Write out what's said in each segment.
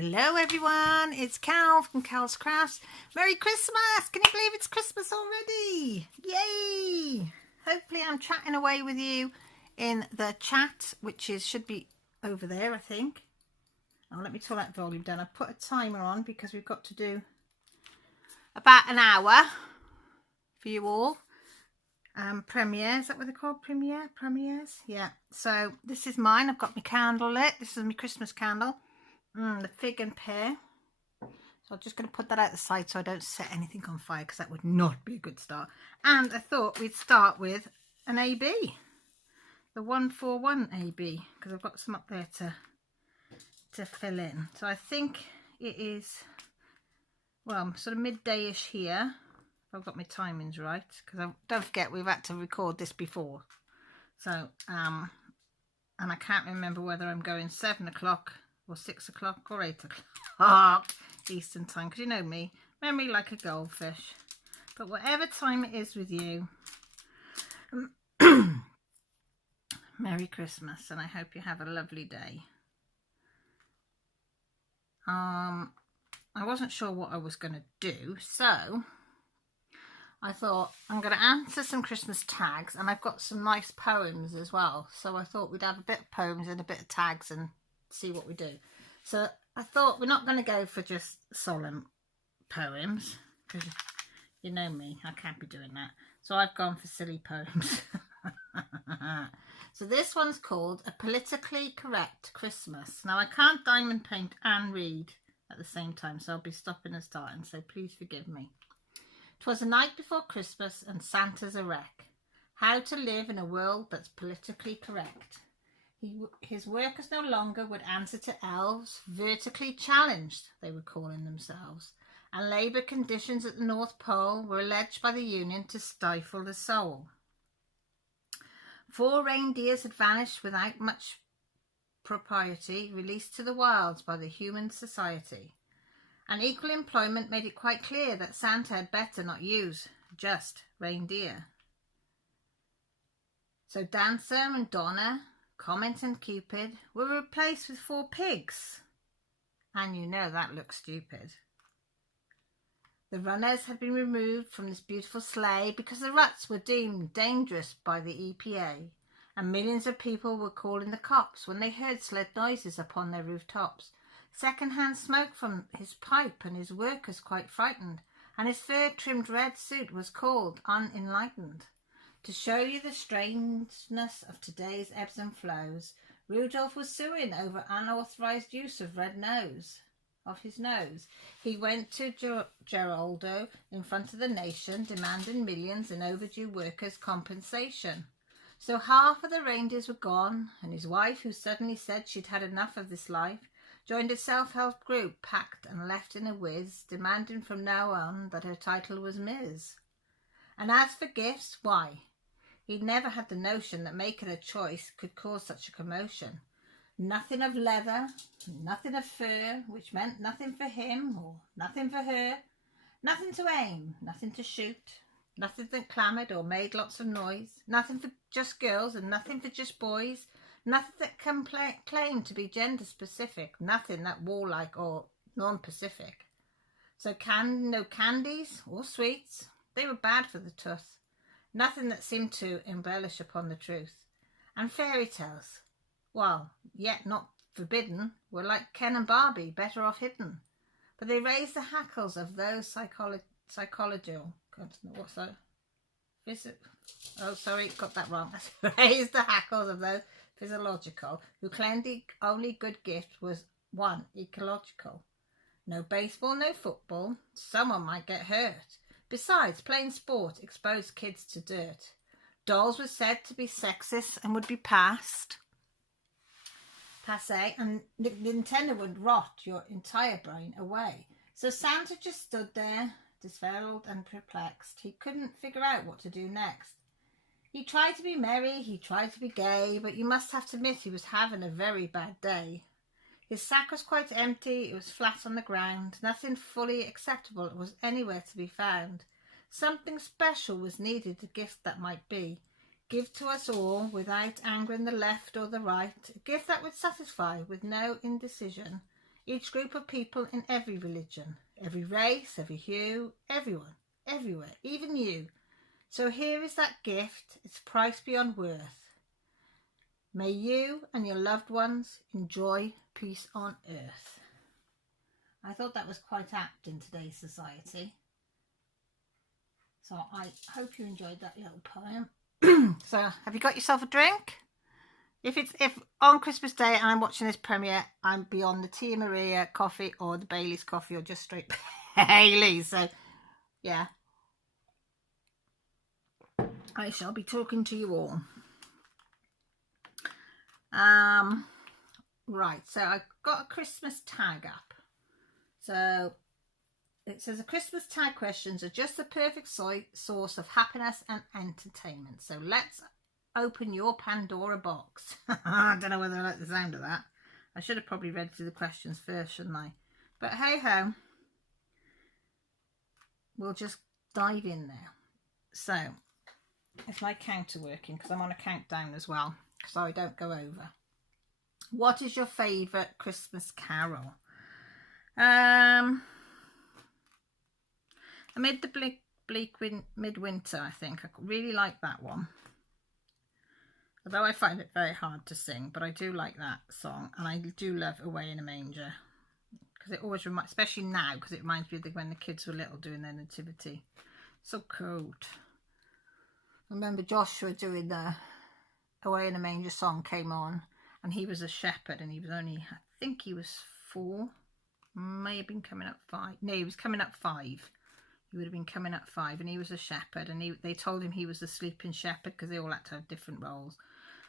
Hello everyone, it's Cal from Cal's Crafts. Merry Christmas! Can you believe it's Christmas already? Yay! Hopefully I'm chatting away with you in the chat, which should be over there, I think. Oh, let me turn that volume down. I put a timer on because we've got to do about an hour for you all. Premiere, is that what they're called? Premieres? Yeah. So this is mine. I've got my candle lit. This is my Christmas candle. The fig and pear. So I'm just going to put that out the side so I don't set anything on fire, because that would not be a good start. And I thought we'd start with an AB, the 141 AB, because I've got some up there to fill in. So I think it is, well, sort of midday-ish here. I've got my timings right, because don't forget we've had to record this before. So and I can't remember whether I'm going 7 o'clock or 6 o'clock or 8 o'clock Eastern time, because you know me, memory like a goldfish. But whatever time it is with you, Merry Christmas, and I hope you have a lovely day. I wasn't sure what I was going to do, so I thought I'm going to answer some Christmas tags, and I've got some nice poems as well. So I thought we'd have a bit of poems and a bit of tags and see what we do. So I thought we're not going to go for just solemn poems, because you know me, I can't be doing that. So I've gone for silly poems. So this one's called A Politically Correct Christmas. Now I can't diamond paint and read at the same time, so I'll be stopping and starting, so please forgive me. 'Twas the night before Christmas and Santa's a wreck. How to live in a world that's politically correct. His workers no longer would answer to elves, vertically challenged they were calling themselves, and labour conditions at the North Pole were alleged by the Union to stifle the soul. 4 reindeers had vanished without much propriety, released to the wilds by the Human Society. And equal employment made it quite clear that Santa had better not use just reindeer. So Dancer and Donna, Comet and Cupid were replaced with 4 pigs. And you know that looks stupid. The runners had been removed from this beautiful sleigh because the ruts were deemed dangerous by the EPA. And millions of people were calling the cops when they heard sled noises upon their rooftops. Second-hand smoke from his pipe, and his workers quite frightened, and his fur-trimmed red suit was called unenlightened. To show you the strangeness of today's ebbs and flows, Rudolph was suing over unauthorized use of his nose. He went to Geraldo in front of the nation, demanding millions in overdue workers' compensation. So half of the reindeers were gone, and his wife, who suddenly said she'd had enough of this life, joined a self-help group, packed and left in a whiz, demanding from now on that her title was Ms. And as for gifts, why, he'd never had the notion that making a choice could cause such a commotion. Nothing of leather, nothing of fur, which meant nothing for him or nothing for her, nothing to aim, nothing to shoot, nothing that clamoured or made lots of noise, nothing for just girls and nothing for just boys, nothing that can claim to be gender specific, nothing that warlike or non-Pacific. So no candies or sweets, they were bad for the tooth. Nothing that seemed to embellish upon the truth. And fairy tales, while yet not forbidden, were like Ken and Barbie, better off hidden. But they raised the hackles of those psychological, what's that? Oh, sorry, got that wrong. Raised the hackles of those physiological, who claimed the only good gift was one, ecological. No baseball, no football, someone might get hurt. Besides, playing sport exposed kids to dirt. Dolls were said to be sexist and would be passé, and Nintendo would rot your entire brain away. So Santa just stood there, disheveled and perplexed. He couldn't figure out what to do next. He tried to be merry, he tried to be gay, but you must have to admit he was having a very bad day. His sack was quite empty, it was flat on the ground, nothing fully acceptable was anywhere to be found. Something special was needed, a gift that might be. Give to us all, without angering the left or the right, a gift that would satisfy with no indecision. Each group of people in every religion, every race, every hue, everyone, everywhere, even you. So here is that gift, its price beyond worth. May you and your loved ones enjoy peace on earth. I thought that was quite apt in today's society. So I hope you enjoyed that little poem. So have you got yourself a drink? If on Christmas Day and I'm watching this premiere, I'm beyond the Tia Maria coffee or the Bailey's coffee or just straight Bailey's. So yeah, I shall be talking to you all. Right, so I've got a Christmas tag up. So it says the Christmas tag questions are just the perfect source of happiness and entertainment. So let's open your Pandora box. I don't know whether I like the sound of that. I should have probably read through the questions first, shouldn't I? But hey ho, we'll just dive in there. So is my counter working? Because I'm on a countdown as well, so I don't go over. What is your favourite Christmas carol? Amid the bleak midwinter, I think. I really like that one. Although I find it very hard to sing, but I do like that song. And I do love Away in a Manger. Because it always reminds, especially now, because it reminds me of when the kids were little doing their nativity. So cold. I remember Joshua doing the Away in a Manger song came on. And he was a shepherd, and he was only, I think he was 4. May have been coming up 5. No, he was coming up 5. He would have been coming up 5, and he was a shepherd. And they told him he was a sleeping shepherd because they all had to have different roles.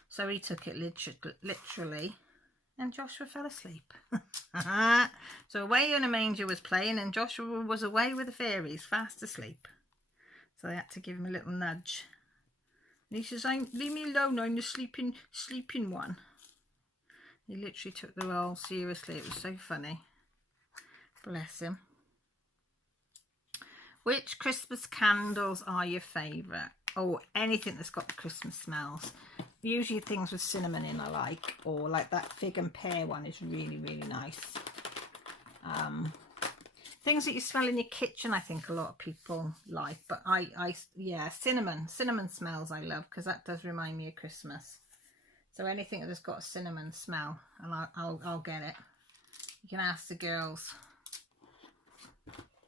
So he took it literally, and Joshua fell asleep. So Away in a Manger was playing, and Joshua was away with the fairies, fast asleep. So they had to give him a little nudge. And he says, "Leave me alone, I'm the sleeping one." He literally took the role seriously. It was so funny. Bless him. Which Christmas candles are your favourite? Oh, anything that's got the Christmas smells. Usually things with cinnamon in I like. Or like that fig and pear one is really, really nice. Things that you smell in your kitchen, I think a lot of people like. But yeah, cinnamon smells I love, because that does remind me of Christmas. So anything that's got a cinnamon smell, and I'll get it. You can ask the girls.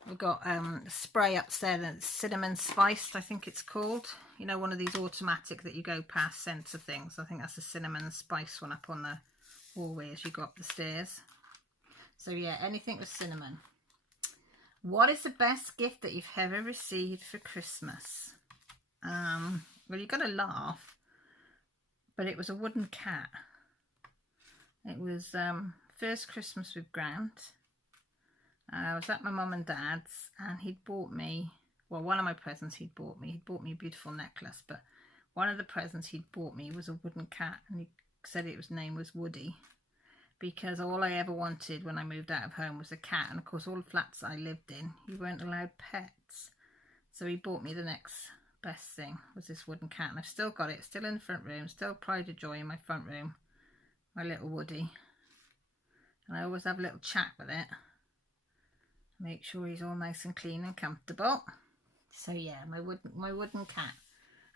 We've got spray upstairs that's cinnamon spiced, I think it's called. You know, one of these automatic that you go past scents of things. I think that's a cinnamon spice one up on the hallway as you go up the stairs. So yeah, anything with cinnamon. What is the best gift that you've ever received for Christmas? Well, you've got to laugh. But it was a wooden cat. It was first Christmas with Grant. I was at my mum and dad's, and he'd bought me, well, one of my presents he'd bought me a beautiful necklace, but one of the presents he'd bought me was a wooden cat, and he said his name was Woody, because all I ever wanted when I moved out of home was a cat, and of course all the flats I lived in, you weren't allowed pets. So he bought me the next best thing was this wooden cat, and I've still got it, still in the front room, still pride of joy in my front room, my little Woody. And I always have a little chat with it, make sure he's all nice and clean and comfortable. So yeah, my wooden cat.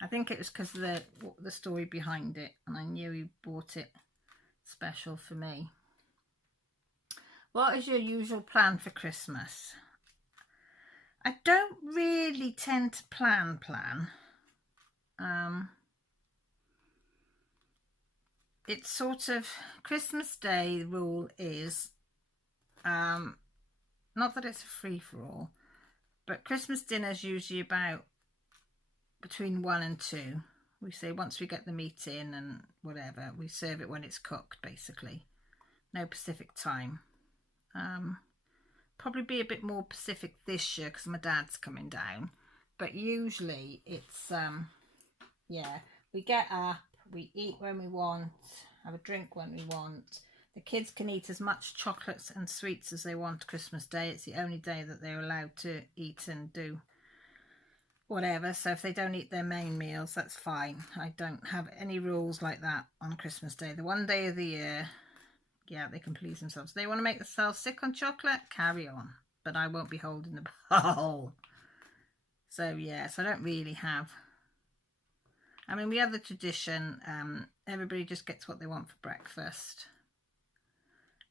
I think it was because of the story behind it, and I knew he bought it special for me. What is your usual plan for Christmas? I don't really tend to plan. It's sort of Christmas Day rule is not that it's a free-for-all, but Christmas dinner is usually about between 1 and 2. We say once we get the meat in and whatever, we serve it when it's cooked, basically. No Pacific time. Probably be a bit more Pacific this year because my dad's coming down. But usually it's, yeah, we get up, we eat when we want, have a drink when we want. The kids can eat as much chocolates and sweets as they want Christmas Day. It's the only day that they're allowed to eat and do whatever. So if they don't eat their main meals, that's fine. I don't have any rules like that on Christmas Day. The one day of the year yeah, they can please themselves. They want to make themselves sick on chocolate, carry on. But I won't be holding the bowl. So yeah, so I don't really have. I mean, we have the tradition, everybody just gets what they want for breakfast.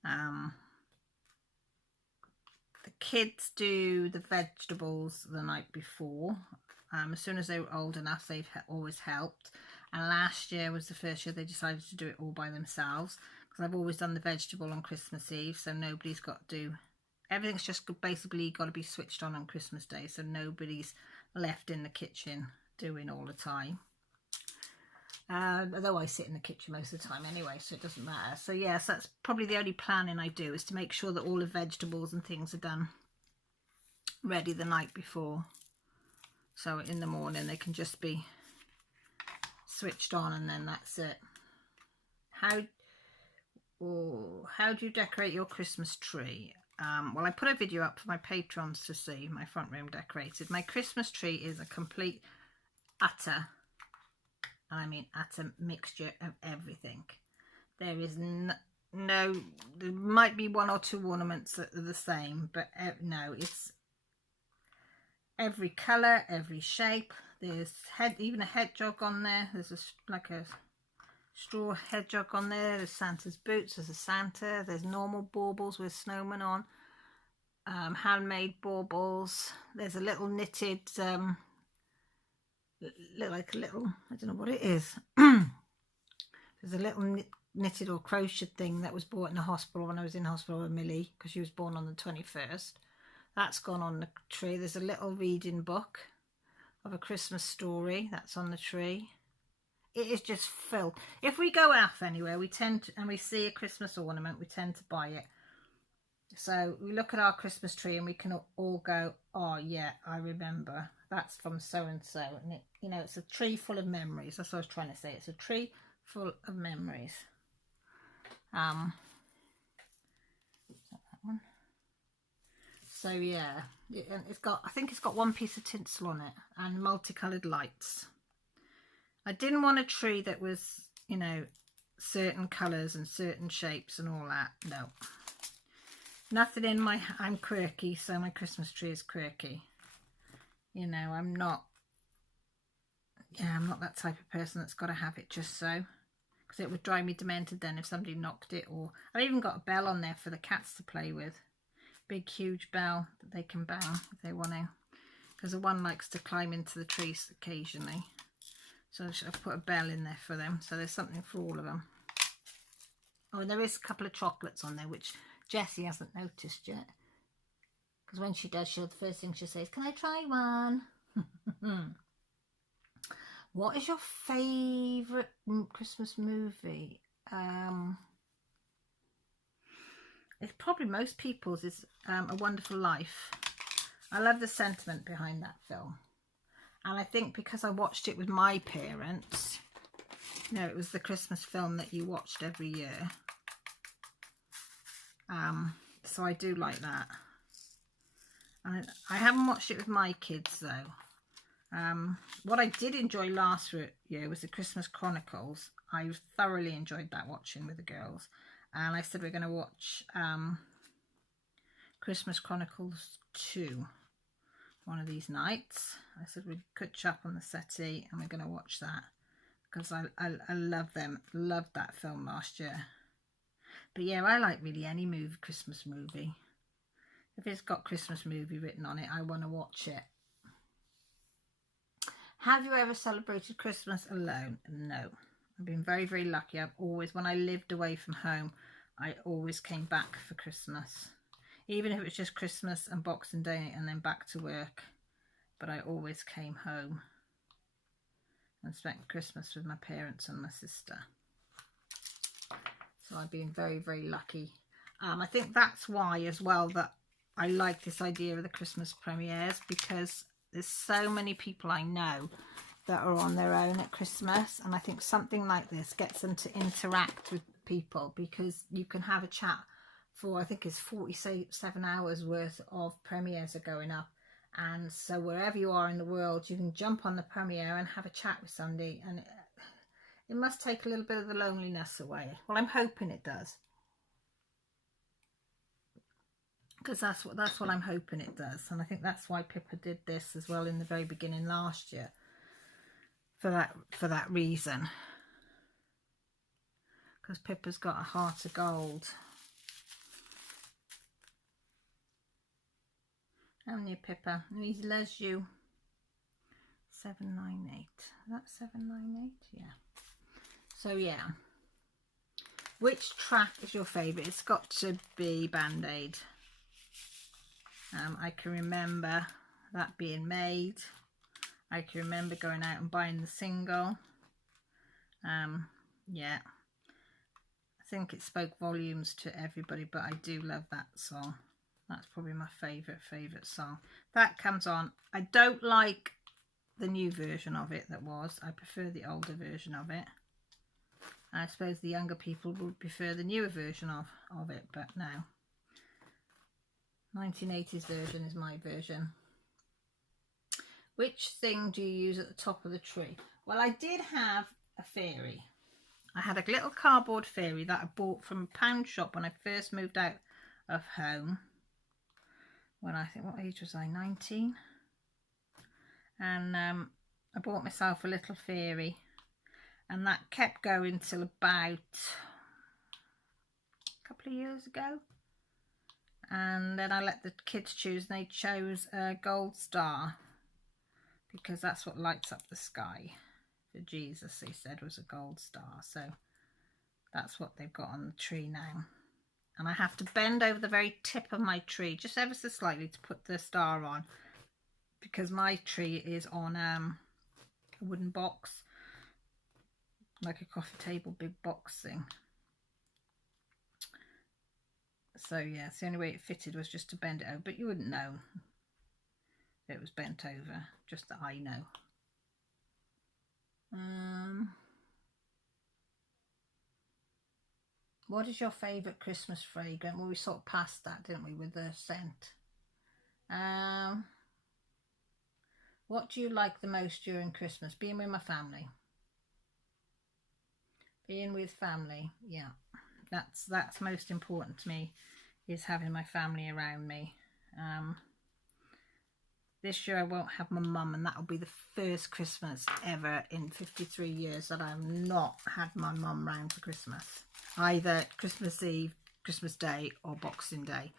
The kids do the vegetables the night before. As soon as they were old enough, they've always helped. And last year was the first year they decided to do it all by themselves. Because I've always done the vegetable on Christmas Eve, so nobody's got to do... Everything's just basically got to be switched on Christmas Day, so nobody's left in the kitchen doing all the time. Although I sit in the kitchen most of the time anyway, so it doesn't matter. So yes, that's probably the only planning I do, is to make sure that all the vegetables and things are done ready the night before. So in the morning they can just be switched on, and then that's it. How do you decorate your Christmas tree? Well, I put a video up for my patrons to see my front room decorated. My Christmas tree is a complete, utter, and I mean utter mixture of everything. There is no, there might be one or two ornaments that are the same, but no, it's every colour, every shape. There's even a hedgehog on there. There's like a straw hedgehog on there. There's Santa's boots. There's a Santa. There's normal baubles with snowmen on. Handmade baubles. There's a little knitted, like a little, I don't know what it is. There's a little knitted or crocheted thing that was bought in the hospital when I was in hospital with Millie, because she was born on the 21st. That's gone on the tree. There's a little reading book of A Christmas Story. That's on the tree. It is just filled. If we go out anywhere, we tend to, and we see a Christmas ornament, we tend to buy it. So we look at our Christmas tree and we can all go, oh yeah, I remember. That's from so-and-so. And it, you know, it's a tree full of memories. That's what I was trying to say. It's a tree full of memories. That one. So yeah, and it's got, I think it's got one piece of tinsel on it and multicoloured lights. I didn't want a tree that was, you know, certain colours and certain shapes and all that. No. Nothing in my... I'm quirky, so my Christmas tree is quirky. You know, I'm not... Yeah, I'm not that type of person that's got to have it just so. Because it would drive me demented then if somebody knocked it. Or I've even got a bell on there for the cats to play with. Big, huge bell that they can bang if they want to. Because the one likes to climb into the trees occasionally. So I've put a bell in there for them. So there's something for all of them. Oh, and there is a couple of chocolates on there, which Jessie hasn't noticed yet. Because when she does, the first thing she'll say is, can I try one? What is your favourite Christmas movie? It's probably most people's is A Wonderful Life. I love the sentiment behind that film. And I think because I watched it with my parents, you know, it was the Christmas film that you watched every year. So I do like that. I haven't watched it with my kids though. What I did enjoy last year was the Christmas Chronicles. I thoroughly enjoyed that, watching with the girls. And I said we're going to watch Christmas Chronicles 2 one of these nights. I said we'd catch up on the settee and we're going to watch that. Because I love them. Loved that film last year. But yeah, I like really any Christmas movie. If it's got Christmas movie written on it, I want to watch it. Have you ever celebrated Christmas alone? No. I've been very, very lucky. I've always, when I lived away from home, I always came back for Christmas. Even if it was just Christmas and Boxing Day and then back to work. But I always came home and spent Christmas with my parents and my sister. So I've been very, very lucky. I think that's why as well that I like this idea of the Christmas premieres, because there's so many people I know that are on their own at Christmas, and I think something like this gets them to interact with people, because you can have a chat for, I think it's 47 hours worth of premieres are going up, and so wherever you are in the world you can jump on the premiere and have a chat with somebody, and it must take a little bit of the loneliness away. Well, I'm hoping it does. because that's what I'm hoping it does. And I think that's why Pippa did this as well in the very beginning last year, for that reason, because Pippa's got a heart of gold. Haven't you, Pippa? He loves you. 798. Is that 798? Yeah. So yeah. Which track is your favourite? It's got to be Band-Aid. I can remember that being made. I can remember going out and buying the single. Yeah. I think it spoke volumes to everybody, but I do love that song. That's probably my favourite song. That comes on. I don't like the new version of it that was. I prefer the older version of it. I suppose the younger people would prefer the newer version of it, but no. 1980s version is my version. Which thing do you use at the top of the tree? Well, I did have a fairy. I had a little cardboard fairy that I bought from a pound shop when I first moved out of home. When I think, what age was I? 19. And I bought myself a little fairy, and that kept going till about a couple of years ago. And then I let the kids choose, and they chose a gold star, because that's what lights up the sky. For Jesus, they said, was a gold star. So that's what they've got on the tree now. And I have to bend over the very tip of my tree, just ever so slightly, to put the star on, because my tree is on a wooden box, like a coffee table big box thing. So yeah, it's the only way it fitted was just to bend it over, but you wouldn't know it was bent over, just that I know. What is your favourite Christmas fragrance? Well, we sort of passed that, didn't we, with the scent. What do you like the most during Christmas? Being with my family. Being with family, yeah. That's most important to me, is having my family around me. This year I won't have my mum, and that'll be the first Christmas ever in 53 years that I've not had my mum round for Christmas. Either Christmas Eve, Christmas Day, or Boxing Day.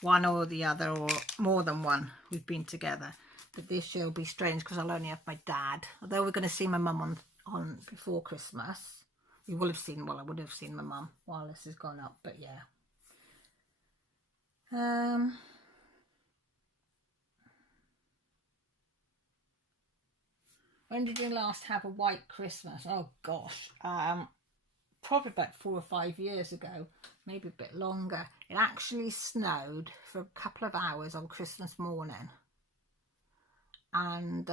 One or the other, or more than one. We've been together. But this year will be strange because I'll only have my dad. Although we're going to see my mum on before Christmas. You will have seen, well, I would have seen my mum while this has gone up, but yeah. When did you last have a white Christmas? Oh gosh, probably about 4 or 5 years ago, maybe a bit longer. It actually snowed for a couple of hours on Christmas morning, and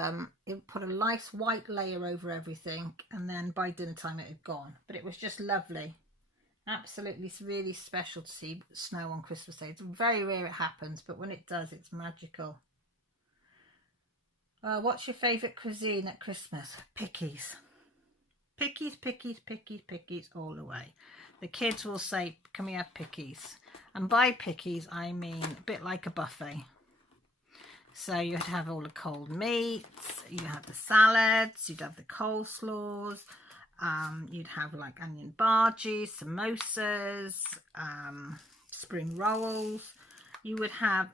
it put a nice white layer over everything, and then by dinner time it had gone. But it was just lovely. Absolutely, it's really special to see snow on Christmas Day. It's very rare it happens, but when it does, it's magical. What's your favourite cuisine at Christmas? Pickies. Pickies, pickies, pickies, pickies all the way. The kids will say, can we have pickies? And by pickies, I mean a bit like a buffet. So you'd have all the cold meats, you'd have the salads, you'd have the coleslaws, you'd have like onion bhajis, samosas, spring rolls. You would have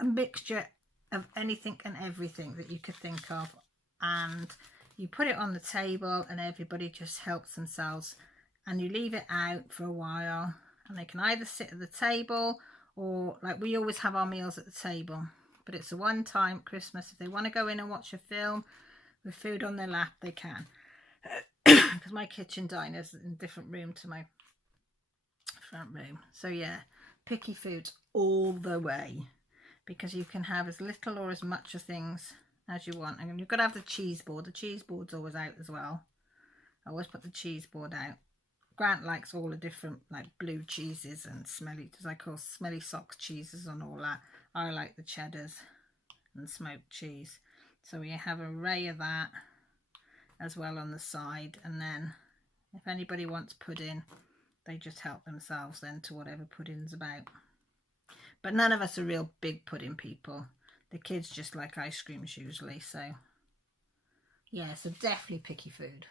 a mixture of anything and everything that you could think of, and you put it on the table and everybody just helps themselves, and you leave it out for a while, and they can either sit at the table, or like we always have our meals at the table, but it's a one time Christmas. If they want to go in and watch a film with food on their lap, they can, because my kitchen diner is in a different room to my front room. So yeah, picky foods all the way, because you can have as little or as much of things as you want. And you've got to have the cheese board. The cheese board's always out as well. I always put the cheese board out. Grant likes all the different like blue cheeses and smelly, as I call smelly socks cheeses and all that. I like the cheddars and smoked cheese. So we have an array of that as well on the side. And then if anybody wants pudding, they just help themselves then to whatever pudding's about. But none of us are real big pudding people. The kids just like ice creams usually, so yeah, so definitely picky food.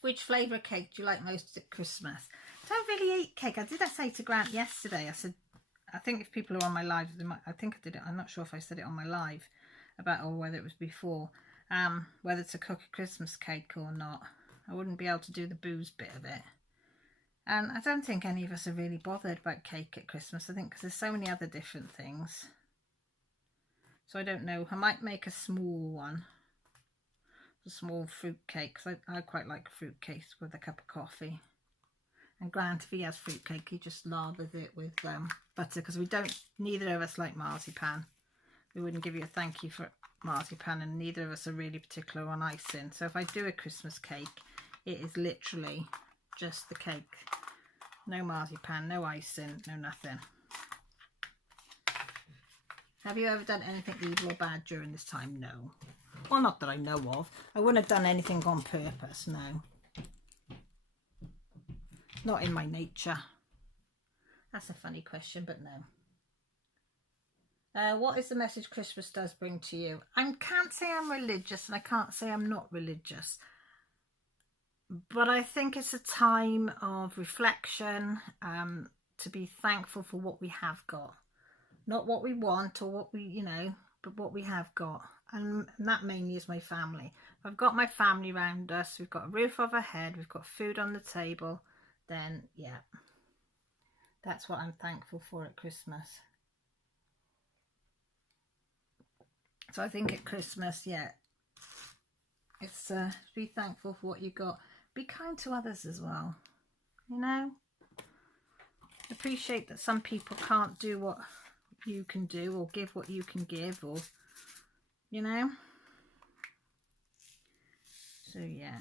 Which flavour of cake do you like most at Christmas? I don't really eat cake. I say to Grant yesterday, I said, I think if people are on my live, they might, I think I did it, I'm not sure if I said it on my live about, or whether it was before, whether to cook a Christmas cake or not. I wouldn't be able to do the booze bit of it. And I don't think any of us are really bothered about cake at Christmas. I think because there's so many other different things. So I don't know. I might make a small one. A small fruit cake. Because I quite like fruit cakes with a cup of coffee. And Grant, if he has fruit cake, he just lathers it with butter. Because neither of us like marzipan. We wouldn't give you a thank you for marzipan. And neither of us are really particular on icing. So if I do a Christmas cake, it is literally just the cake. No marzipan, no icing, no nothing. Have you ever done anything evil or bad during this time? No. Well, not that I know of. I wouldn't have done anything on purpose, no. Not in my nature. That's a funny question, but no. What is the message Christmas does bring to you? I can't say I'm religious and I can't say I'm not religious. But I think it's a time of reflection, to be thankful for what we have got. Not what we want or what we, but what we have got. And that mainly is my family. I've got my family around us. We've got a roof over our head. We've got food on the table. Then, yeah, that's what I'm thankful for at Christmas. So I think at Christmas, yeah, it's be thankful for what you've got. Be kind to others as well, appreciate that some people can't do what you can do or give what you can give, or so yeah.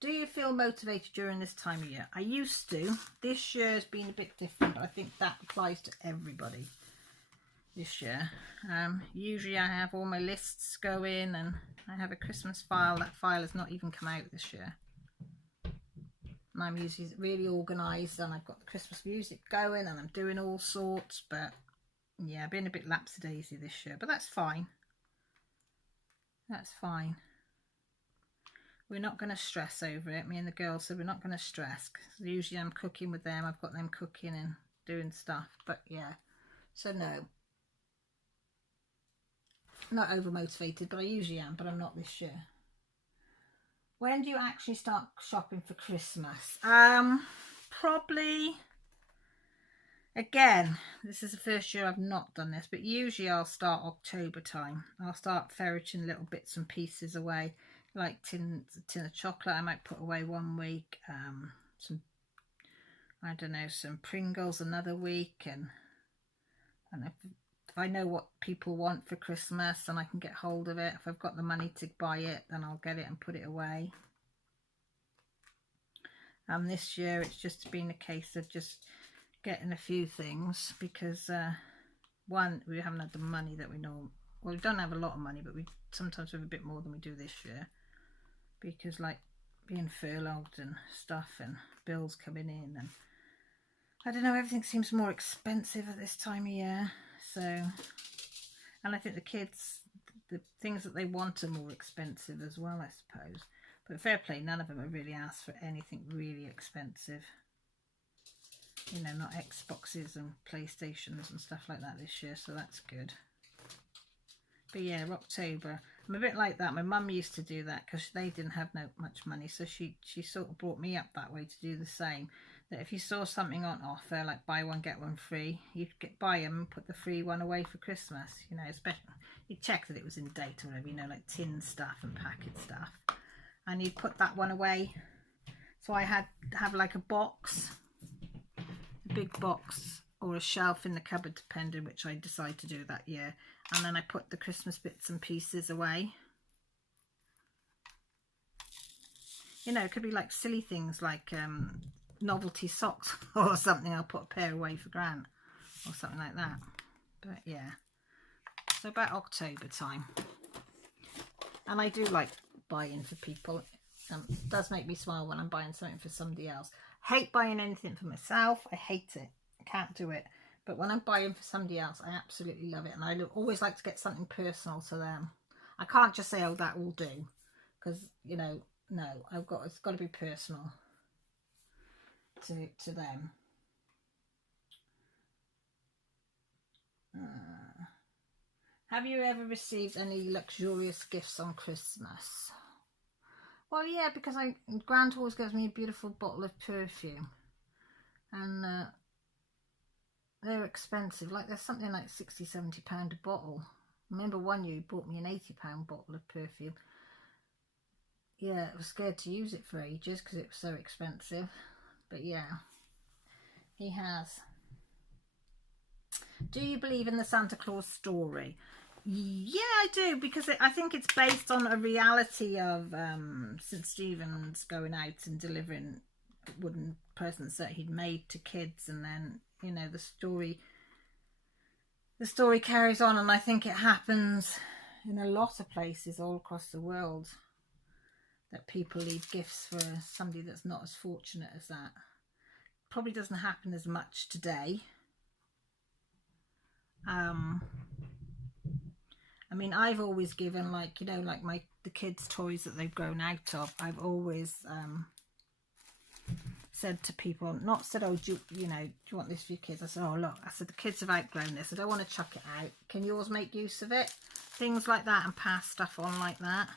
Do you feel motivated during this time of year? I used to. This year has been a bit different, but I think that applies to everybody this year. Usually I have all my lists going and I have a Christmas file. That file has not even come out this year. And I'm usually really organised and I've got the Christmas music going and I'm doing all sorts. But yeah, I've been a bit lapsy-daisy this year, but that's fine. That's fine. We're not going to stress over it. Me and the girls said we're not going to stress. Cause usually I'm cooking with them. I've got them cooking and doing stuff. But yeah, so no. Not over-motivated, but I usually am. But I'm not this year. When do you actually start shopping for Christmas? Probably, again, this is the first year I've not done this, but usually I'll start October time. I'll start ferreting little bits and pieces away, like a tin of chocolate I might put away one week, some, I don't know, some Pringles another week, and if I know what people want for Christmas and I can get hold of it, if I've got the money to buy it, then I'll get it and put it away. This year it's just been a case of just getting a few things because one, we haven't had the money that we know. Well, we don't have a lot of money, but we sometimes have a bit more than we do this year because, like, being furloughed and stuff and bills coming in, and I don't know, everything seems more expensive at this time of year. So, and I think the kids, the things that they want are more expensive as well, I suppose. But fair play, none of them have really asked for anything really expensive. Not Xboxes and PlayStations and stuff like that this year, so that's good. But yeah, October, I'm a bit like that. My mum used to do that because they didn't have much money, so she sort of brought me up that way to do the same. That if you saw something on offer, like buy one get one free, you'd buy them and put the free one away for Christmas. Especially you check that it was in date or whatever, like tin stuff and packet stuff, and you'd put that one away. So I have like a box, a big box, or a shelf in the cupboard, depending which I decide to do that year, and then I put the Christmas bits and pieces away. It could be like silly things like novelty socks or something. I'll put a pair away for Grant or something like that. But yeah, so about October time. And I do like buying for people. does make me smile when I'm buying something for somebody else. Hate buying anything for myself. I hate it. I can't do it. But when I'm buying for somebody else, I absolutely love it. And I always like to get something personal to them. I can't just say, oh, that will do. Because, you know, no, it's got to be personal to them. Have you ever received any luxurious gifts on Christmas? Well, yeah, because Grant always gives me a beautiful bottle of perfume. And they're expensive. Like, there's something like £60–70 a bottle. Remember one year he bought me an £80 bottle of perfume. Yeah, I was scared to use it for ages because it was so expensive. But yeah, he has. Do you believe in the Santa Claus story? Yeah, I do, because I think it's based on a reality of St. Stephen's going out and delivering wooden presents that he'd made to kids, and then, you know, the story carries on, and I think it happens in a lot of places all across the world, that people leave gifts for somebody that's not as fortunate as that. Probably doesn't happen as much today. I mean, I've always given, like, you know, like the kids' toys that they've grown out of. I've always said to people, not said, oh, do you want this for your kids? I said, oh, look, I said, the kids have outgrown this. I don't want to chuck it out. Can yours make use of it? Things like that, and pass stuff on like that.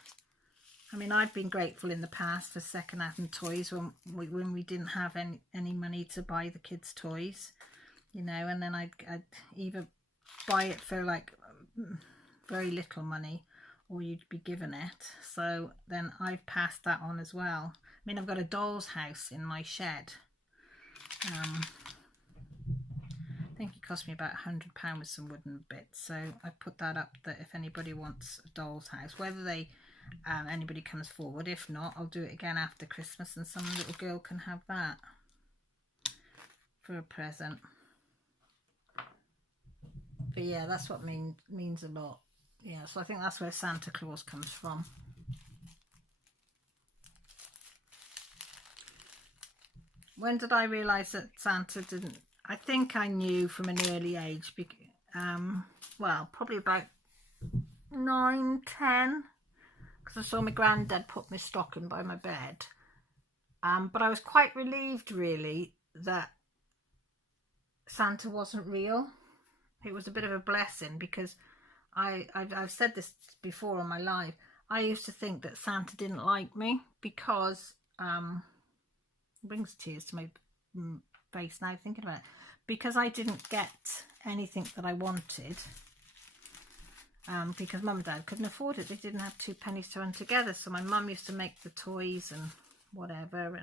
I mean, I've been grateful in the past for second-hand toys when we didn't have any money to buy the kids' toys, you know, and then I'd either buy it for like very little money, or you'd be given it. So then I've passed that on as well. I mean, I've got a doll's house in my shed. I think it cost me about £100 with some wooden bits. So I put that up, that if anybody wants a doll's house, whether anybody comes forward. If not, I'll do it again after Christmas, and some little girl can have that for a present. But yeah, that's what means a lot. Yeah, so I think that's where Santa Claus comes from. When did I realise that Santa didn't? I think I knew from an early age. Well, probably about 9, 10, because I saw my granddad put my stocking by my bed. But I was quite relieved, really, that Santa wasn't real. It was a bit of a blessing, because I've said this before on my live. I used to think that Santa didn't like me because it brings tears to my face now thinking about it, because I didn't get anything that I wanted, because mum and dad couldn't afford it. They didn't have 2 pennies to run together, so my mum used to make the toys and whatever,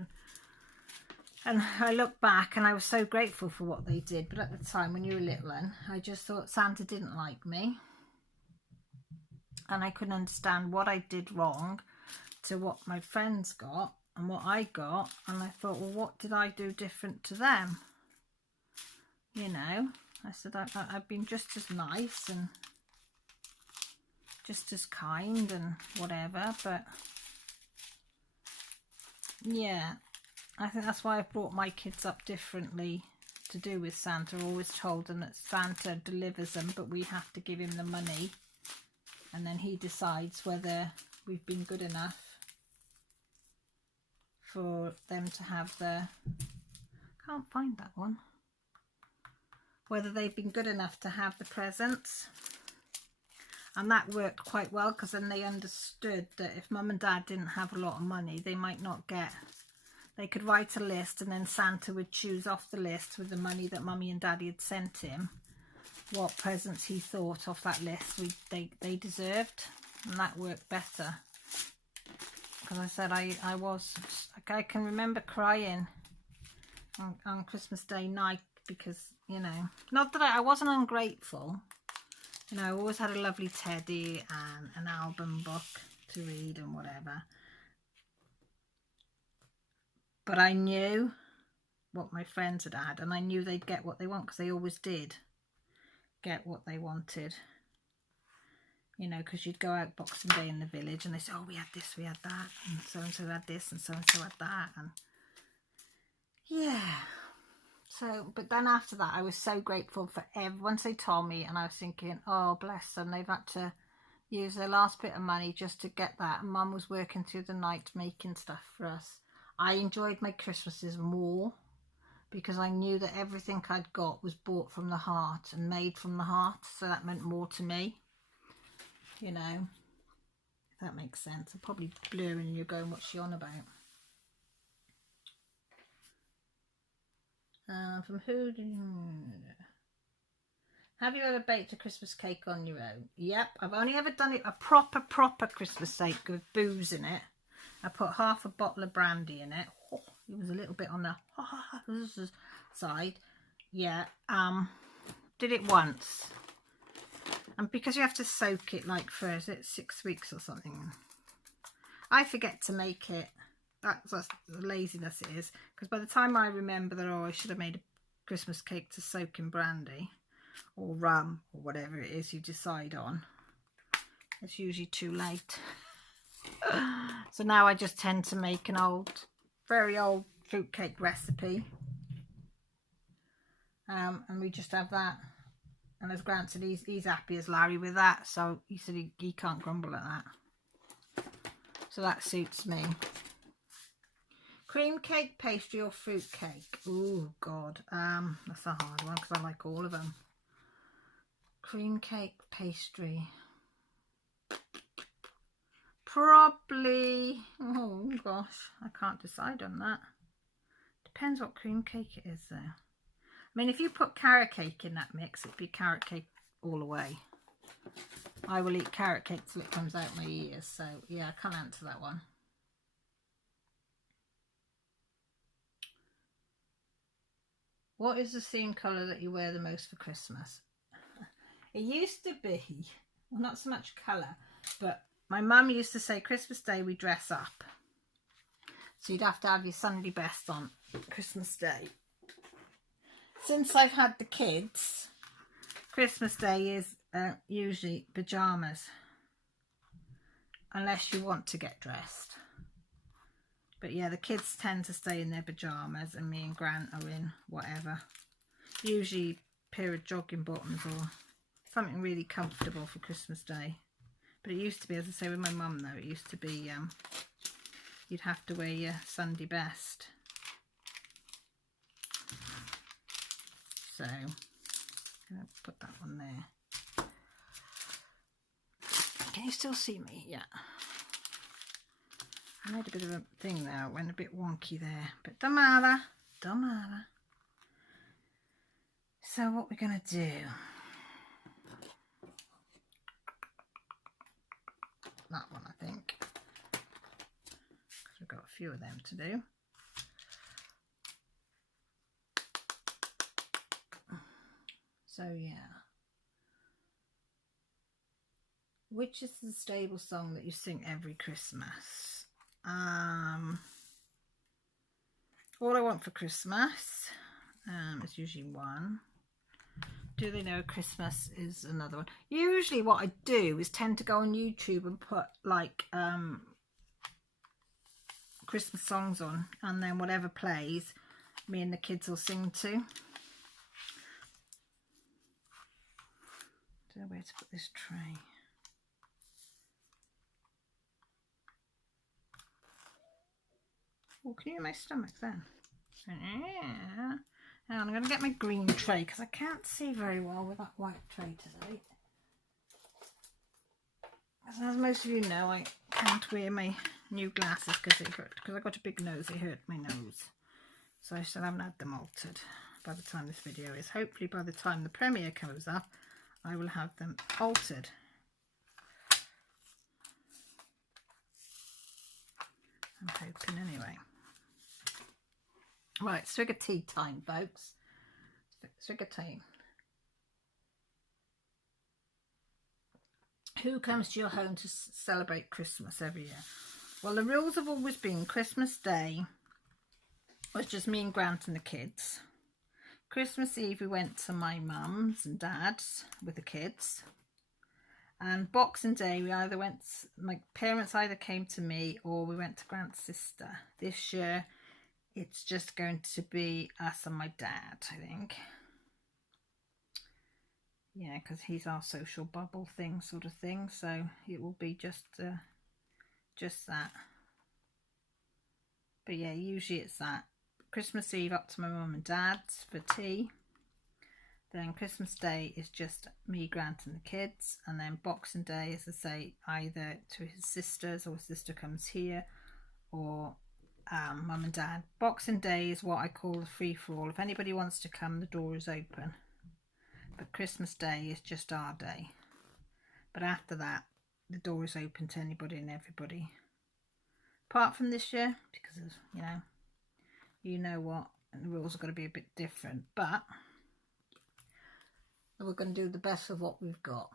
and I look back and I was so grateful for what they did. But at the time, when you were little, I just thought Santa didn't like me, and I couldn't understand what I did wrong to what my friends got and what I got. And I thought, well, what did I do different to them? You know, I said, I've been just as nice and just as kind and whatever. But yeah, I think that's why I've brought my kids up differently to do with Santa. I always told them that Santa delivers them, but we have to give him the money, and then he decides whether we've been good enough for them to have can't find that one, whether they've been good enough to have the presents. And that worked quite well, because then they understood that if mum and dad didn't have a lot of money, they might not get. They could write a list, and then Santa would choose off the list with the money that mummy and daddy had sent him what presents he thought off that list they deserved, and that worked better. Because I said I can remember crying on Christmas Day night, because, you know, not that I wasn't ungrateful. You know, I always had a lovely teddy and an album book to read and whatever. But I knew what my friends had had, and I knew they'd get what they want, because they always did get what they wanted. You know, because you'd go out Boxing Day in the village and they say, oh, we had this, we had that, and so had this, and so had that, and yeah. So, but then after that, I was so grateful for once they told me, and I was thinking, oh, bless them, they've had to use their last bit of money just to get that, and Mum was working through the night making stuff for us. I enjoyed my Christmases more because I knew that everything I'd got was bought from the heart and made from the heart, so that meant more to me. You know, if that makes sense. I'm probably blurring and you're going, what's she on about? From who? Have you ever baked a Christmas cake on your own? Yep, I've only ever done it a proper Christmas cake with booze in it. I put half a bottle of brandy in it. Oh, it was a little bit on the side. Yeah, did it once. And because you have to soak it like for, is it 6 weeks or something? I forget to make it. That's the laziness it is. Because by the time I remember that, oh, I should have made a Christmas cake to soak in brandy or rum or whatever it is you decide on, it's usually too late. So now I just tend to make an very old fruitcake recipe. And we just have that. And as Grant said, he's happy as Larry with that. So he said he can't grumble at that. So that suits me. Cream cake, pastry or fruit cake? Oh, God. That's a hard one because I like all of them. Cream cake, pastry. Probably, oh gosh, I can't decide on that. Depends what cream cake it is though. I mean, if you put carrot cake in that mix, it'd be carrot cake all the way. I will eat carrot cake till it comes out my ears, so yeah, I can't answer that one. What is the theme colour that you wear the most for Christmas? It used to be, well, not so much colour, but my mum used to say Christmas Day we dress up. So you'd have to have your Sunday best on Christmas Day. Since I've had the kids, Christmas Day is usually pyjamas. Unless you want to get dressed. But yeah, the kids tend to stay in their pyjamas and me and Grant are in whatever. Usually a pair of jogging bottoms or something really comfortable for Christmas Day. But it used to be, as I say, with my mum though, it used to be, you'd have to wear your Sunday best. So, I'm going to put that one there. Can you still see me? Yeah. I made a bit of a thing there, it went a bit wonky there, but don't matter, don't matter. So what we're going to do, that one I think, because we've got a few of them to do. So yeah. Which is the stable song that you sing every Christmas? All I Want for Christmas is usually one. Do They Know Christmas is another one. Usually what I do is tend to go on YouTube and put like Christmas songs on, and then whatever plays, me and the kids will sing to. Don't know where to put this tray. Oh, can you hear my stomach then? Yeah. Now I'm going to get my green tray because I can't see very well with that white tray today. As most of you know, I can't wear my new glasses because I got a big nose. It hurt my nose. So I still haven't had them altered by the time this video is. Hopefully by the time the premiere comes up, I will have them altered. I'm hoping anyway. Right, swig of tea time, folks. Swig of tea. Who comes to your home to celebrate Christmas every year? Well, the rules have always been Christmas Day was just me and Grant and the kids. Christmas Eve we went to my mum's and dad's with the kids. And Boxing Day, we either went, my parents either came to me or we went to Grant's sister. This year, it's just going to be us and my dad, I think. Yeah, because he's our social bubble thing, sort of thing. So it will be just that. But yeah, usually it's that. Christmas Eve up to my mum and dad's for tea. Then Christmas Day is just me, Grant and the kids. And then Boxing Day, as I say, either to his sisters or his sister comes here, or mum and dad. Boxing Day is what I call the free-for-all. If anybody wants to come, the door is open. But Christmas Day is just our day. But after that, the door is open to anybody and everybody. Apart from this year, because of, you know what, and the rules are going to be a bit different. But we're going to do the best of what we've got.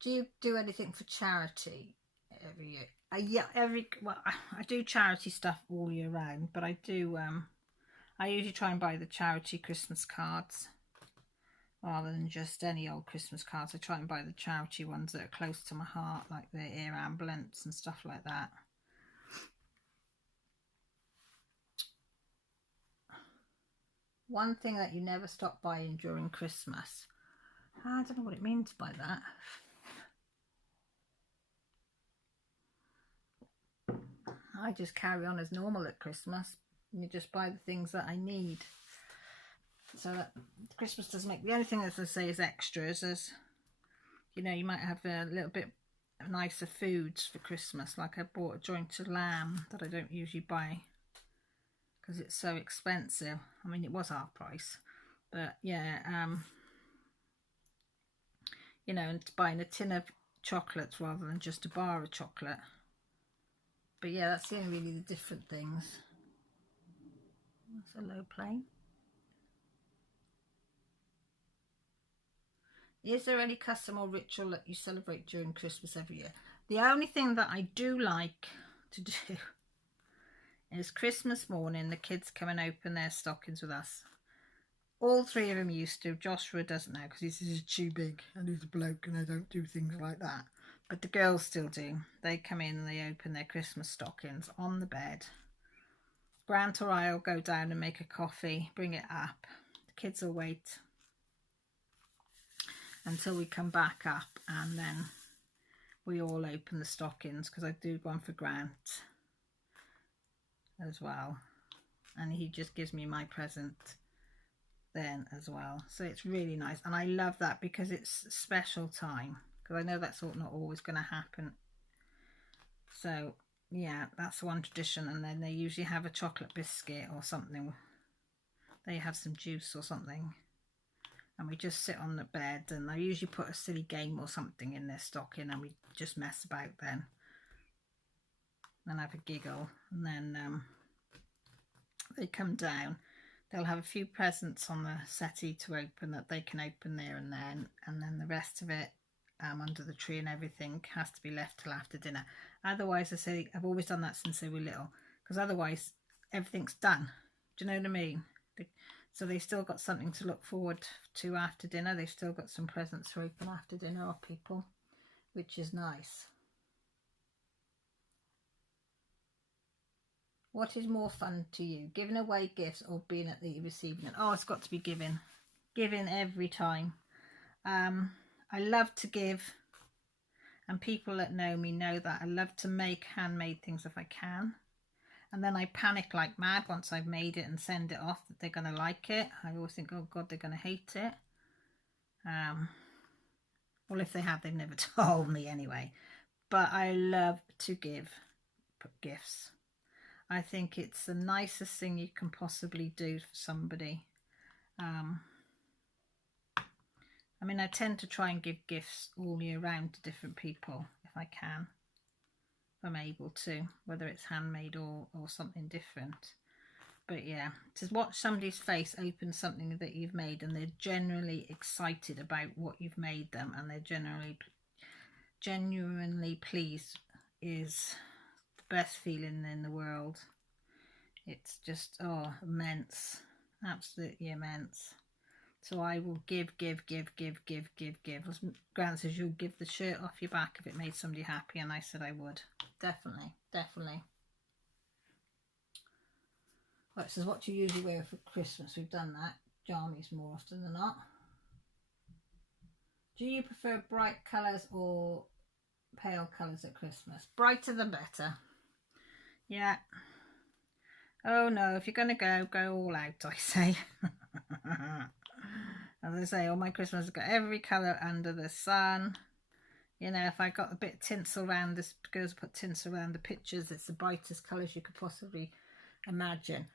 Do you do anything for charity every year? Yeah, I do charity stuff all year round, but I do. I usually try and buy the charity Christmas cards rather than just any old Christmas cards. I try and buy the charity ones that are close to my heart, like the air ambulance and stuff like that. One thing that you never stop buying during Christmas. I don't know what it means by that. I just carry on as normal at Christmas. You just buy the things that I need. So that Christmas doesn't make... The only thing, as I say, is extras. As you know, you might have a little bit nicer foods for Christmas. Like I bought a joint of lamb that I don't usually buy because it's so expensive. I mean, it was half price, but yeah, you know, and buying a tin of chocolates rather than just a bar of chocolate. But yeah, that's the only really the different things. That's a low plane. Is there any custom or ritual that you celebrate during Christmas every year? The only thing that I do like to do is Christmas morning, the kids come and open their stockings with us. All three of them used to. Joshua doesn't now because he's too big and he's a bloke and I don't do things like that. But the girls still do. They come in and they open their Christmas stockings on the bed. Grant or I will go down and make a coffee, bring it up. The kids will wait until we come back up, and then we all open the stockings, because I do one for Grant as well, and he just gives me my present then as well. So it's really nice, and I love that because it's special time, because I know that's not always going to happen. So yeah, that's one tradition. And then they usually have a chocolate biscuit or something. They have some juice or something, and we just sit on the bed, and I usually put a silly game or something in their stocking, and we just mess about then and have a giggle. And then they come down, they'll have a few presents on the settee to open that they can open there and then the rest of it under the tree and everything has to be left till after dinner. Otherwise, I say, I've always done that since they were little, because otherwise everything's done. Do you know what I mean? So they've still got something to look forward to after dinner. They've still got some presents to open after dinner, or people, which is nice. What is more fun to you, giving away gifts or being at the receiving end? Oh, it's got to be giving. Giving every time. I love to give, and people that know me know that I love to make handmade things if I can. And then I panic like mad once I've made it and send it off that they're going to like it. I always think, oh God, they're going to hate it. Well, if they have, they've never told me anyway. But I love to give gifts. I think it's the nicest thing you can possibly do for somebody. I mean, I tend to try and give gifts all year round to different people if I can. I'm able to, whether it's handmade or something different. But yeah, to watch somebody's face open something that you've made, and they're genuinely excited about what you've made them, and they're genuinely pleased, is the best feeling in the world. It's just, oh, immense, absolutely immense So I will give. As Grant says, you'll give the shirt off your back if it made somebody happy, and I said I would. Definitely, definitely. Right, it says, what do you usually wear for Christmas? We've done that. Jammies more often than not. Do you prefer bright colours or pale colours at Christmas? Brighter the better. Yeah. Oh no, if you're going to go all out, I say. As I say, all my Christmas has got every colour under the sun. You know, if I got a bit of tinsel around, this girls put tinsel around the pictures, it's the brightest colours you could possibly imagine.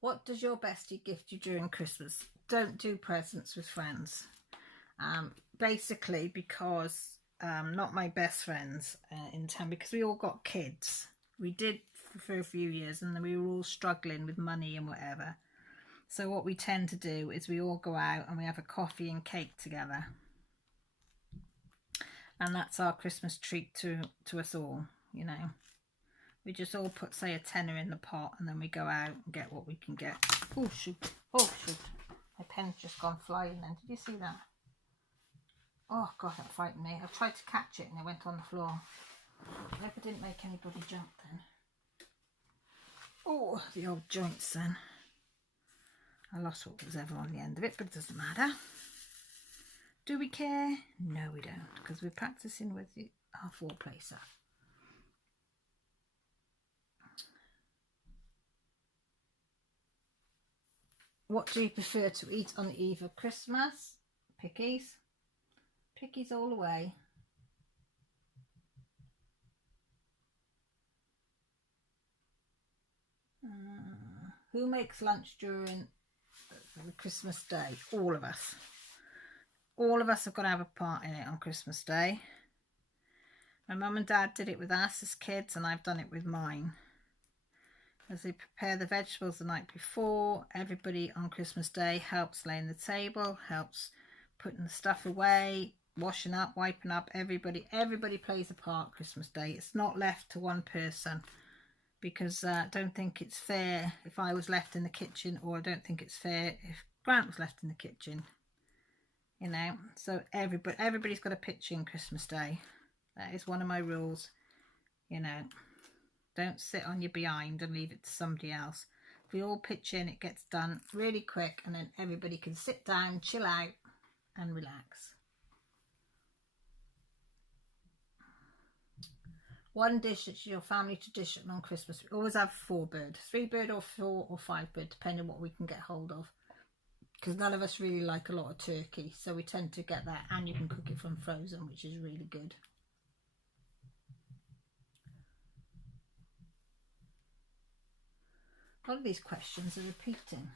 What does your bestie gift you during Christmas? Don't do presents with friends. Basically because not my best friends in town, because we all got kids. We did for a few years, and then we were all struggling with money and whatever. So what we tend to do is we all go out and we have a coffee and cake together. And that's our Christmas treat to us all, you know. We just all put, say, a tenner in the pot, and then we go out and get what we can get. Oh, shoot. Oh, shoot. My pen's just gone flying then. Did you see that? Oh, God, that frightened me. I tried to catch it and it went on the floor. I hope I didn't make anybody jump then. Oh, the old joints then. I lost what was ever on the end of it, but it doesn't matter. Do we care? No, we don't, because we're practicing with our four-placer. What do you prefer to eat on the eve of Christmas? Pickies. Pickies all the way. Who makes lunch during the Christmas day? All of us. All of us have got to have a part in it on Christmas Day. My mum and dad did it with us as kids, and I've done it with mine. As they prepare the vegetables the night before, everybody on Christmas Day helps laying the table, helps putting the stuff away, washing up, wiping up. Everybody plays a part Christmas Day. It's not left to one person, because I don't think it's fair if I was left in the kitchen, or I don't think it's fair if Grant was left in the kitchen. You know, so everybody's got a pitch in Christmas Day. That is one of my rules. You know, don't sit on your behind and leave it to somebody else. If we all pitch in, it gets done really quick, and then everybody can sit down, chill out and relax. One dish that's your family tradition on Christmas. We always have 4 bird, 3 bird or 4 or 5 bird, depending on what we can get hold of. Because none of us really like a lot of turkey, so we tend to get that, and you can cook it from frozen, which is really good. A lot of these questions are repeating.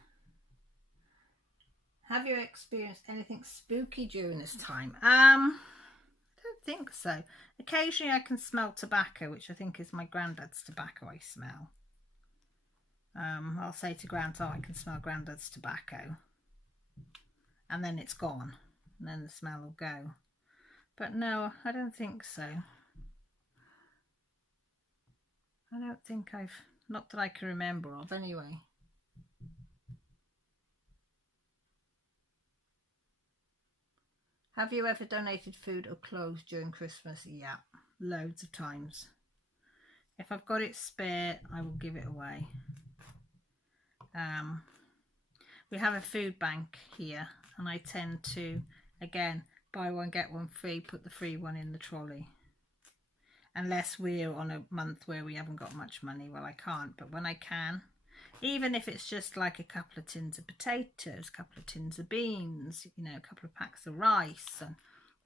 Have you experienced anything spooky during this time? I don't think so. Occasionally I can smell tobacco, which I think is my granddad's tobacco I smell. I'll say to Grant, oh, I can smell granddad's tobacco. And then it's gone. And then the smell will go. But no, I don't think so. I don't think not that I can remember of anyway. Have you ever donated food or clothes during Christmas? Yeah, loads of times. If I've got it spare, I will give it away. We have a food bank here, and I tend to, again, buy one, get one free, put the free one in the trolley. Unless we're on a month where we haven't got much money, well, I can't. But when I can, even if it's just like a couple of tins of potatoes, a couple of tins of beans, you know, a couple of packs of rice,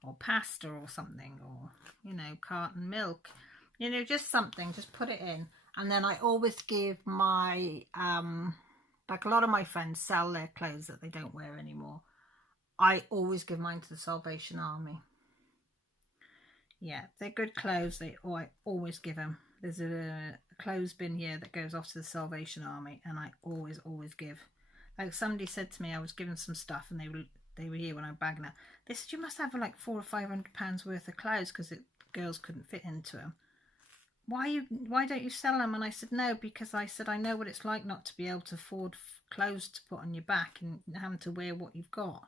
or pasta or something, or, you know, carton milk, you know, just something, just put it in. And then I always give my, like a lot of my friends sell their clothes that they don't wear anymore. I always give mine to the Salvation Army. Yeah, they're good clothes. I always give them. There's a clothes bin here that goes off to the Salvation Army, and I always give. Like somebody said to me, I was given some stuff, and they were here when I was bagging out. They said, you must have like £400 or £500 worth of clothes, because girls couldn't fit into them. why don't you sell them? And I said, no, because I said, I know what it's like not to be able to afford clothes to put on your back and having to wear what you've got.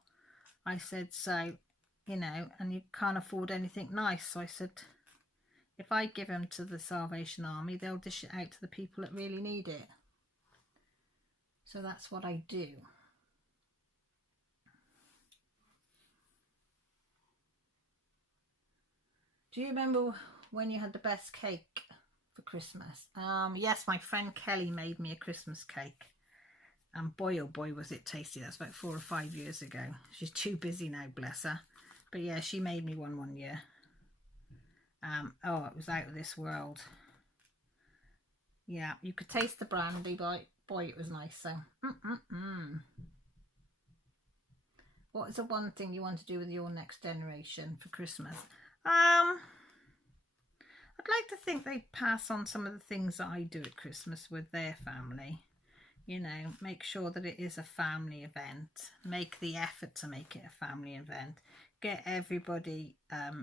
I said, so, you know, and you can't afford anything nice. So I said, if I give them to the Salvation Army, they'll dish it out to the people that really need it. So that's what I do. Do you remember when you had the best cake for Christmas? Yes, my friend Kelly made me a Christmas cake. And boy, oh boy, was it tasty. That's about 4 or 5 years ago. She's too busy now, bless her. But yeah, she made me one year. Oh, it was out of this world. Yeah, you could taste the brandy, but boy, it was nice. So, What is the one thing you want to do with your next generation for Christmas? I'd like to think they'd pass on some of the things that I do at Christmas with their family. You know, make sure that it is a family event. Make the effort to make it a family event. Get everybody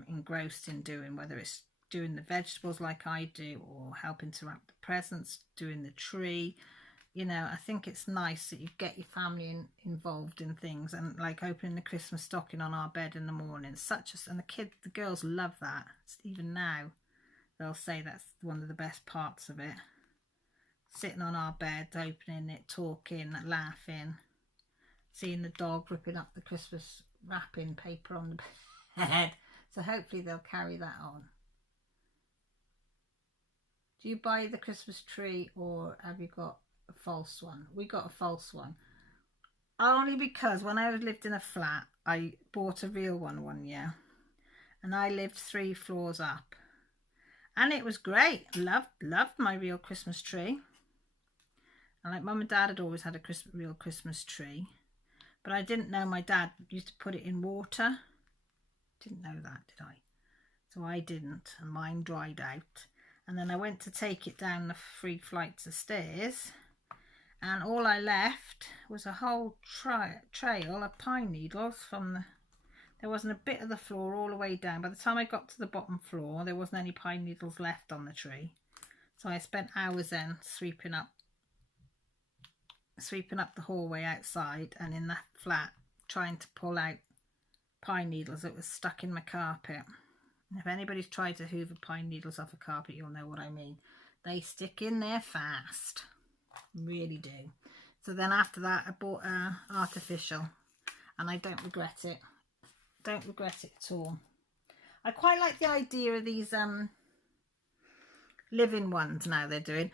engrossed in doing, whether it's doing the vegetables like I do, or helping to wrap the presents, doing the tree. You know, I think it's nice that you get your family involved in things, and like opening the Christmas stocking on our bed in the morning. And the girls love that. Even now, they'll say that's one of the best parts of it. Sitting on our bed, opening it, talking, laughing, seeing the dog ripping up the Christmas wrapping paper on the bed. So hopefully they'll carry that on. Do you buy the Christmas tree, or have you got a false one? We got a false one. Only because when I lived in a flat, I bought a real one year. And I lived 3 floors up. And it was great. Loved my real Christmas tree. And like Mum and Dad had always had a real Christmas tree. But I didn't know my dad used to put it in water. Didn't know that, did I? So I didn't, and mine dried out. And then I went to take it down the 3 flights of stairs, and all I left was a whole trail of pine needles there wasn't a bit of the floor all the way down. By the time I got to the bottom floor, there wasn't any pine needles left on the tree. So I spent hours then sweeping up the hallway outside and in that flat, trying to pull out pine needles that was stuck in my carpet. And if anybody's tried to hoover pine needles off a carpet, you'll know what I mean. They stick in there fast, really do. So then after that, I bought artificial, and I don't regret it. Don't regret it at all. I quite like the idea of these living ones now they're doing.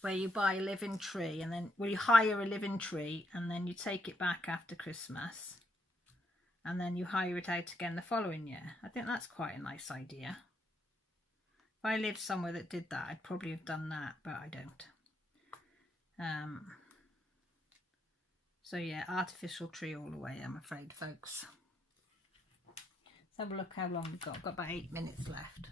Where you buy a living tree, and then you hire a living tree, and then you take it back after Christmas, and then you hire it out again the following year. I think that's quite a nice idea. If I lived somewhere that did that, I'd probably have done that, but I don't. So yeah, artificial tree all the way, I'm afraid, folks. Let's have a look how long we've got. I've got about 8 minutes left.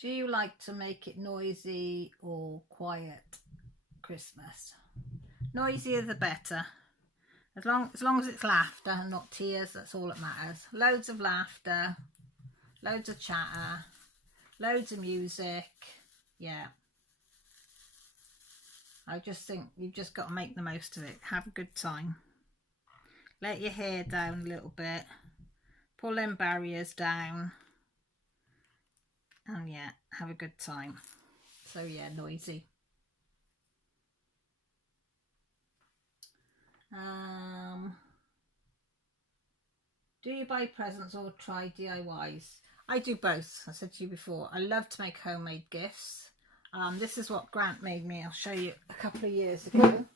Do you like to make it noisy or quiet Christmas? Noisier the better. As long as it's laughter and not tears, that's all that matters. Loads of laughter, loads of chatter, loads of music. Yeah. I just think you've just got to make the most of it. Have a good time. Let your hair down a little bit. Pull them barriers down. And yeah, have a good time. So yeah, noisy. Do you buy presents or try DIYs? I do both. I said to you before, I love to make homemade gifts. This is what Grant made me. I'll show you a couple of years ago,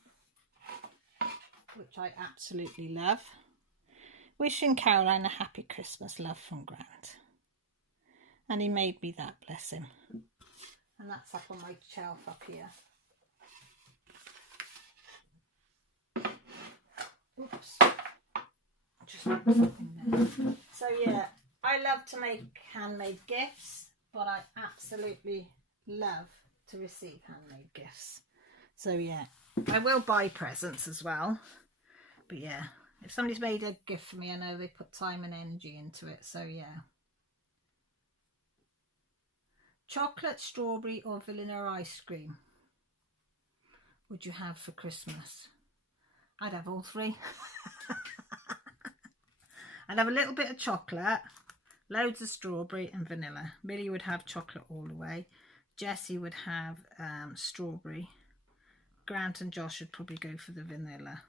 which I absolutely love. Wishing Caroline a happy Christmas, love from Grant. And he made me that, bless him. And that's up on my shelf up here. Oops. Just put something there. So yeah, I love to make handmade gifts, but I absolutely love to receive handmade gifts. So yeah, I will buy presents as well. But yeah, If somebody's made a gift for me, I know they put time and energy into it, so yeah. Chocolate, strawberry or vanilla ice cream would you have for Christmas? I'd have all three. I'd have a little bit of chocolate, loads of strawberry and vanilla. Millie would have chocolate all the way. Jessie would have strawberry. Grant and Josh would probably go for the vanilla.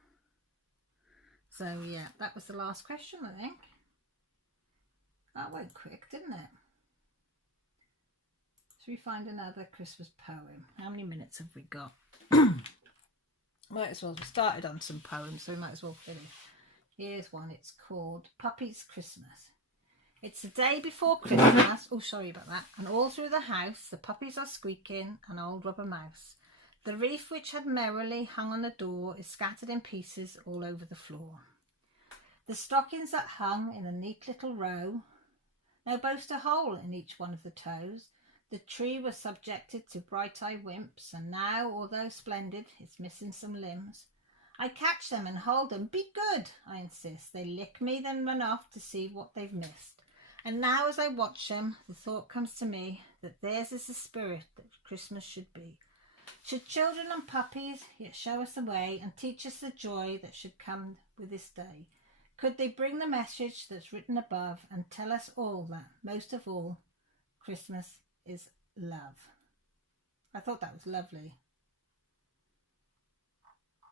So yeah, that was the last question, I think. That went quick, didn't it? Should we find another Christmas poem? How many minutes have we got? Might as well. We started on some poems, so we might as well finish. Here's one. It's called Puppy's Christmas. It's the day before Christmas. Oh, sorry about that. And all through the house, the puppies are squeaking, an old rubber mouse. The wreath which had merrily hung on the door is scattered in pieces all over the floor. The stockings that hung in a neat little row now boast a hole in each one of the toes. The tree was subjected to bright-eyed wimps, and now, although splendid, it's missing some limbs. I catch them and hold them. Be good, I insist. They lick me, then run off to see what they've missed. And now as I watch them, the thought comes to me that theirs is the spirit that Christmas should be. Should children and puppies yet show us the way and teach us the joy that should come with this day? Could they bring the message that's written above and tell us all that, most of all, Christmas is love? I thought that was lovely.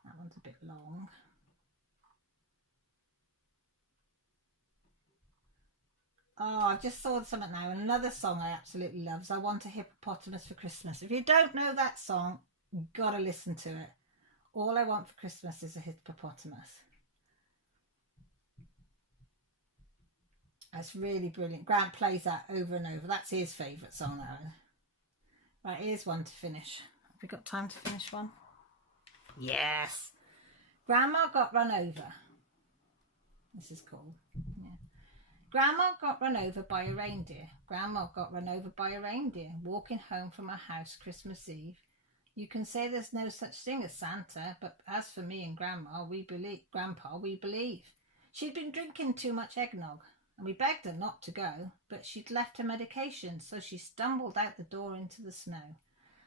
That one's a bit long. Oh, I just saw something now. Another song I absolutely love is I Want a Hippopotamus for Christmas. If you don't know that song, you've got to listen to it. All I want for Christmas is a hippopotamus. That's really brilliant. Grant plays that over and over. That's his favourite song, Aaron. Right, here's one to finish. Have we got time to finish one? Yes. Grandma got run over. This is cool. Yeah. Grandma got run over by a reindeer. Grandma got run over by a reindeer walking home from her house Christmas Eve. You can say there's no such thing as Santa, but as for me and Grandpa, we believe. She'd been drinking too much eggnog, and we begged her not to go, but she'd left her medication, so she stumbled out the door into the snow.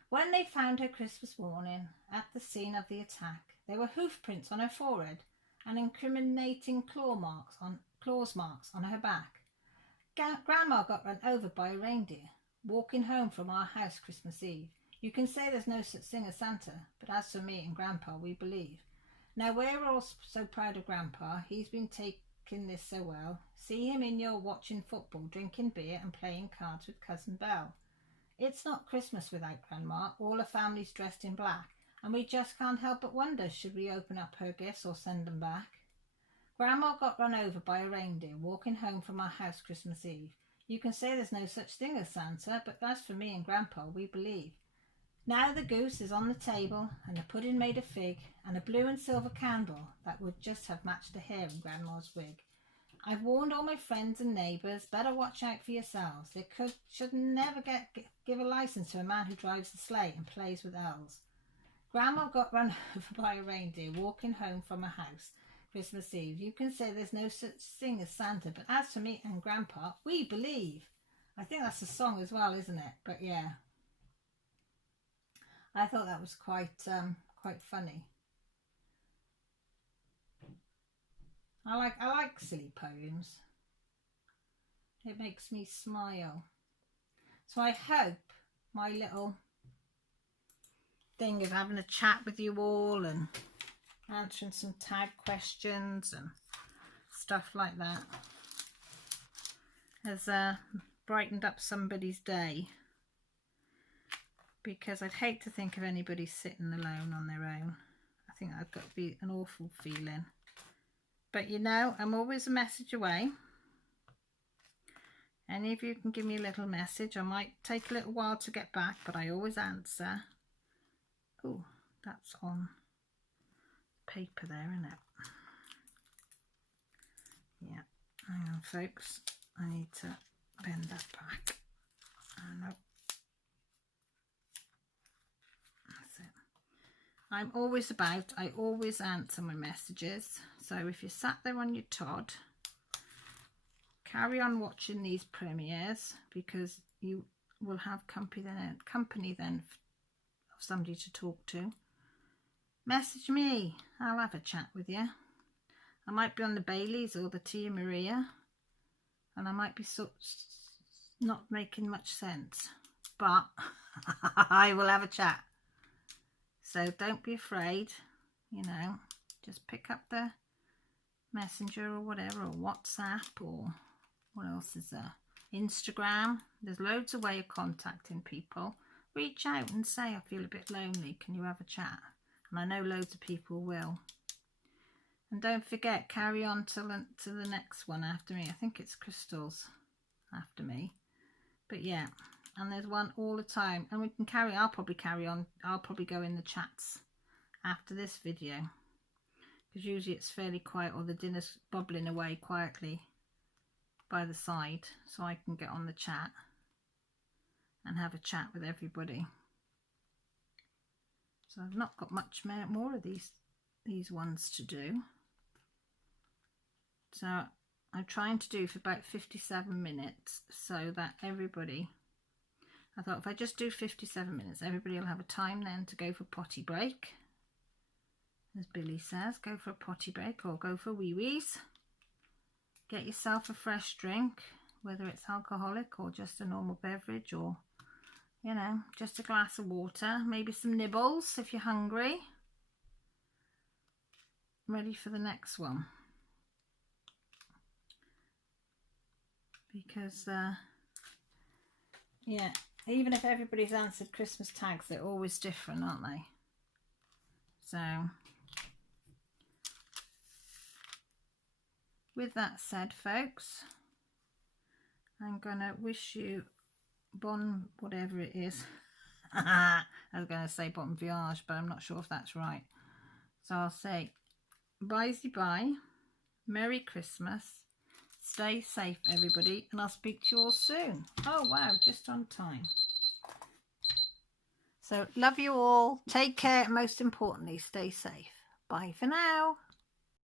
When they found her Christmas morning at the scene of the attack, there were hoof prints on her forehead and incriminating claws marks on her back. Grandma got run over by a reindeer walking home from our house Christmas Eve. You can say there's no such thing as Santa, but as for me and Grandpa, we believe. Now we're all so proud of Grandpa. He's been taking this so well. See him in your watching football, drinking beer and playing cards with Cousin Belle. It's not Christmas without Grandma. All the family's dressed in black, and we just can't help but wonder, should we open up her gifts or send them back? Grandma got run over by a reindeer walking home from our house Christmas Eve. You can say there's no such thing as Santa, but as for me and Grandpa, we believe. Now the goose is on the table, and the pudding made of fig, and a blue and silver candle that would just have matched the hair in Grandma's wig. I've warned all my friends and neighbours, better watch out for yourselves. They should never give a licence to a man who drives a sleigh and plays with elves. Grandma got run over by a reindeer walking home from her house Christmas Eve. You can say there's no such thing as Santa, but as for me and Grandpa, we believe. I think that's a song as well, isn't it? But yeah, I thought that was quite funny. I like silly poems. It makes me smile. So I hope my little thing of having a chat with you all and answering some tag questions and stuff like that has brightened up somebody's day, because I'd hate to think of anybody sitting alone on their own. I think that'd got to be an awful feeling. But you know, I'm always a message away. Any of you can give me a little message. I might take a little while to get back, but I always answer. Oh, that's on paper there, isn't it? Yeah, hang on folks, I need to bend that back. Oh no, that's it. I always answer my messages. So if you're sat there on your Todd, carry on watching these premieres, because you will have company then of somebody to talk to. Message me, I'll have a chat with you. I might be on the Baileys or the Tia Maria, and I might be not making much sense, but I will have a chat. So don't be afraid, you know, just pick up the Messenger or whatever, or WhatsApp, or what else is there? Instagram. There's loads of ways of contacting people. Reach out and say, I feel a bit lonely, can you have a chat? And I know loads of people will. And don't forget, carry on to the next one after me. I think it's Crystal's after me. But yeah, and there's one all the time. And we can I'll probably carry on. I'll probably go in the chats after this video, because usually it's fairly quiet, or the dinner's bubbling away quietly by the side, so I can get on the chat and have a chat with everybody. So I've not got much more of these ones to do. So I'm trying to do for about 57 minutes, so that everybody, I thought if I just do 57 minutes, everybody will have a time then to go for potty break. As Billy says, go for a potty break or go for wee-wees. Get yourself a fresh drink, whether it's alcoholic or just a normal beverage, or, you know, just a glass of water, maybe some nibbles if you're hungry. Ready for the next one. Because, yeah, even if everybody's answered Christmas tags, they're always different, aren't they? So, with that said, folks, I'm gonna wish you bon whatever it is. I was gonna say bon voyage, but I'm not sure if that's right. So I'll say bye, Merry Christmas, stay safe everybody, and I'll speak to you all soon. Oh wow, just on time. So love you all, take care, and most importantly, stay safe. Bye for now.